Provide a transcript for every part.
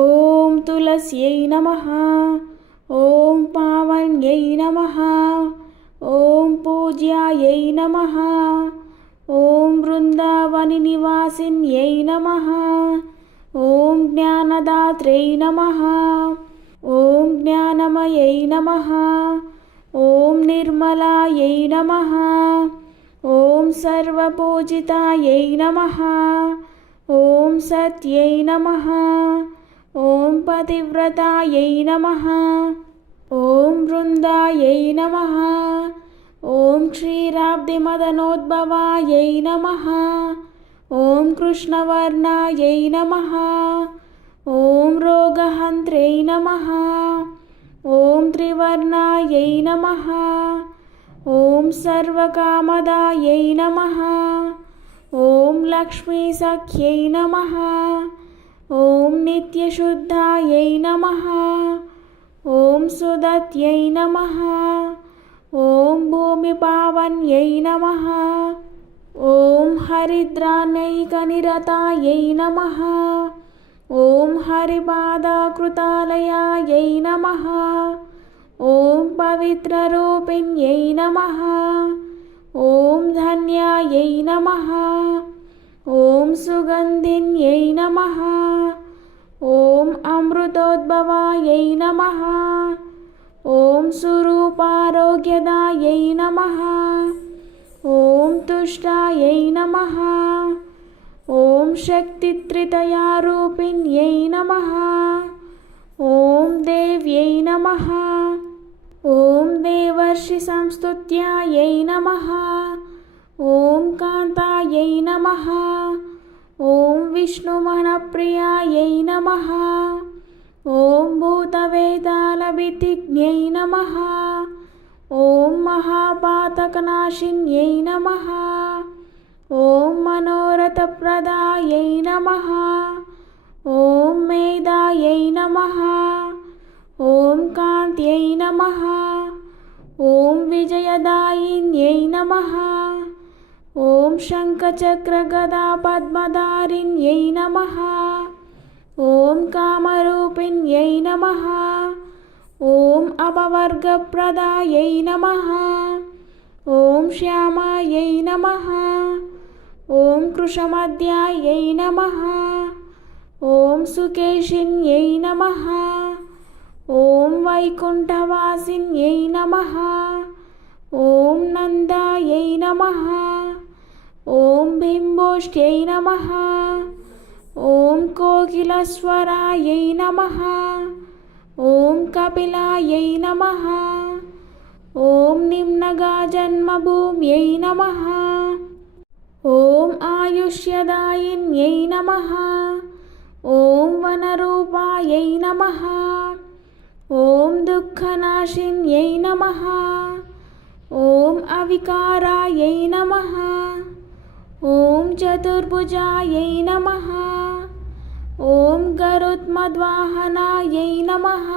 ॐ तुलस्यै नमः। ॐ पावन्यै नमः। ॐ पूज्यायै नमः। ॐ वृन्दावननिवासिन्यै नमः। ॐ ज्ञानदात्रै नमः। ॐ ज्ञानमयै नमः। ॐ निर्मलायै नमः। ॐ सर्वपूजितायै नमः। ॐ सत्यै नमः। ॐ पतिव्रतायै नमः। ॐ वृन्दायै नमः। ॐ क्षीराब्धिमदनोद्भवायै नमः। ॐ कृष्णवर्णायै नमः। ॐ रोगहन्त्र्यै नमः। ॐ त्रिवर्णायै नमः। ॐ सर्वकामदायै नमः। ॐ लक्ष्मीसख्यै नमः। ॐ नित्यशुद्धायै नमः। ॐ सुदत्यै नमः। ॐ भूमिपावन्यै नमः। ॐ हरिद्रानैकनिरतायै नमः। ॐ हरिपादकृतालयायै नमः। ॐ पवित्ररूपिण्यै नमः। ॐ धन्यायै नमः। ॐ सुगन्धिन्यै नमः। ॐ अमृतोद्भवायै नमः। ॐ सुरूपारोग्यदायै नमः। ॐ तुष्टायै नमः। ॐ शक्तित्रितयारूपिण्यै नमः। ॐ देव्यै नमः। ॐ देवर्षिसंस्तुत्यायै नमः। ॐ कान्तायै नमः। ॐ विष्णुमनप्रियायै नमः। ॐ भूतवेतालभितिज्ञै नमः। ॐ महापातकनाशिन्यै नमः। ॐ मनोरथप्रदायै नमः। ॐ मेधायै नमः। ॐ कान्त्यै नमः। ॐ विजयदायिन्यै नमः। ॐ शङ्खचक्रगदापद्मधारिण्यै नमः। ॐ कामरूपिण्यै नमः। ॐ अपवर्गप्रदायै नमः। ॐ श्यामायै नमः। ॐ कृशमध्यायै नमः। ॐ सुकेशिन्यै नमः। ॐ वैकुण्ठवासिन्यै नमः। ॐ नन्दायै नमः। ॐ बिम्बोष्ट्यै नमः। ॐ कोकिलस्वरायै नमः। ॐ कपिलायै नमः। ॐ निम्नगाजन्मभूम्यै नमः। ॐ आयुष्यदायिन्यै नमः। ॐ वनरूपायै नमः। ॐ दुःखनाशिन्यै नमः। ॐ अविकारायै नमः। ॐ चतुर्भुजायै नमः। ॐ गरुत्मद्वाहनायै नमः।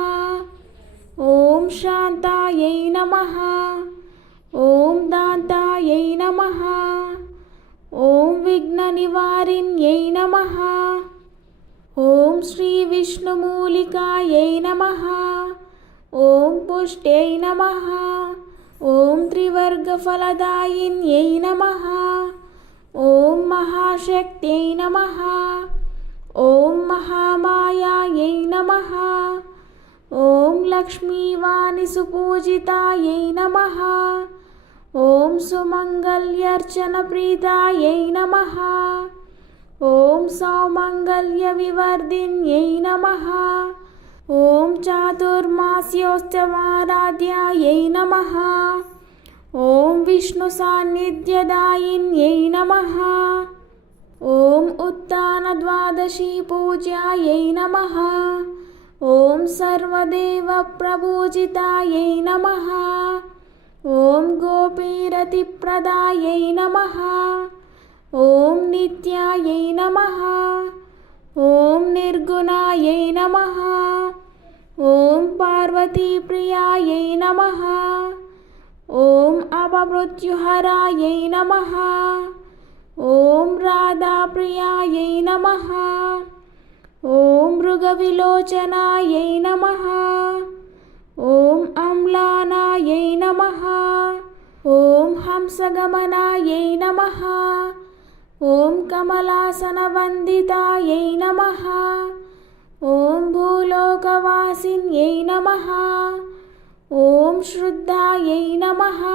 ॐ शान्तायै नमः। ॐ दान्तायै नमः। ॐ विघ्ननिवारिण्यै नमः। ॐ श्रीविष्णुमूलिकायै नमः। ॐ पुष्ट्यै नमः। ॐ त्रिवर्गफलदायिन्यै नमः। ॐ महाशक्त्यै नमः। ॐ महामायायै नमः। ॐ लक्ष्मीवाणीसुपूजितायै नमः। ॐ सुमङ्गल्यर्चनप्रीतायै नमः। ॐ सौमङ्गल्यविवर्धिन्यै नमः। ॐ चातुर्मास्योत्सवाराध्यायै नमः। ॐ विष्णुसान्निध्यदायिन्यै नमः। ॐ उत्तानद्वादशीपूज्यायै नमः। ॐ सर्वदेवप्रपूजितायै नमः। ॐ गोपीरतिप्रदायै नमः। ॐ नित्यायै नमः। ॐ निर्गुणायै नमः। ॐ पार्वतीप्रियायै नमः। ॐ अपमृत्युहरायै नमः। ॐ राधाप्रियायै नमः। ॐ मृगविलोचनायै नमः। ॐ अम्लानायै नमः। ॐ हंसगमनायै नमः। ॐ कमलासनवन्दितायै नमः। ॐ भूलोकवासिन्यै नमः। ॐ श्रुद्धायै नमः।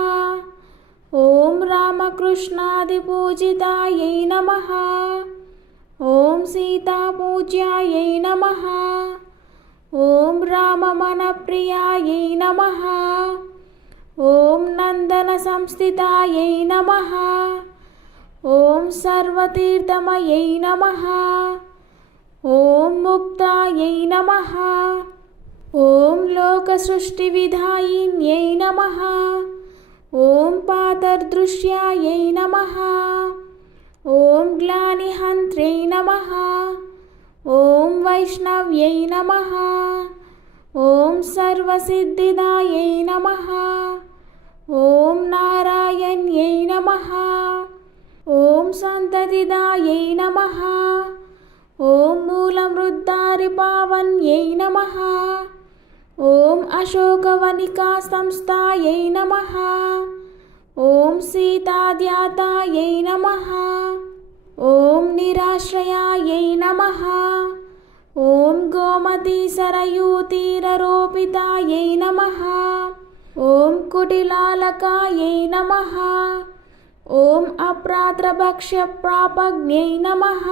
ॐ रामकृष्णादिपूजितायै नमः। ॐ सीतापूज्यायै नमः। ॐ राममनप्रियायै नमः। ॐ नन्दनसंस्थितायै नमः। ॐ सर्वतीर्थमयै नमः। ॐ मुक्तायै नमः। ॐ लोकसृष्टिविधायिन्यै नमः। ॐ पातर्दृश्यायै नमः। ॐ ग्लानिहन्त्र्यै नमः। ॐ वैष्णव्यै नमः। ॐ सर्वसिद्धिदायै नमः। ॐ नारायण्यै नमः। ॐ सन्ततिदायै नमः। ॐ मूलमृद्दारिपावन्यै नमः। ॐ अशोकवनिकासंस्थायै नमः। ॐ सीताद्यातायै नमः। ॐ निराश्रयायै नमः। ॐ गोमतीसरयूतीररोपितायै नमः। ॐ कुटिलालकायै नमः। ॐ अप्रात्रभक्ष्यप्रापज्ञै नमः।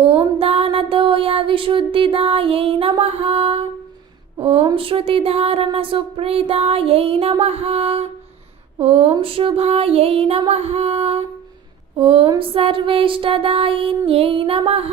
ॐ दानतोयविशुद्धिदायै नमः। ॐ श्रुतिधारणसुप्रीतायै नमः। ॐ शुभायै नमः। ॐ सर्वेष्टदायिन्यै नमः।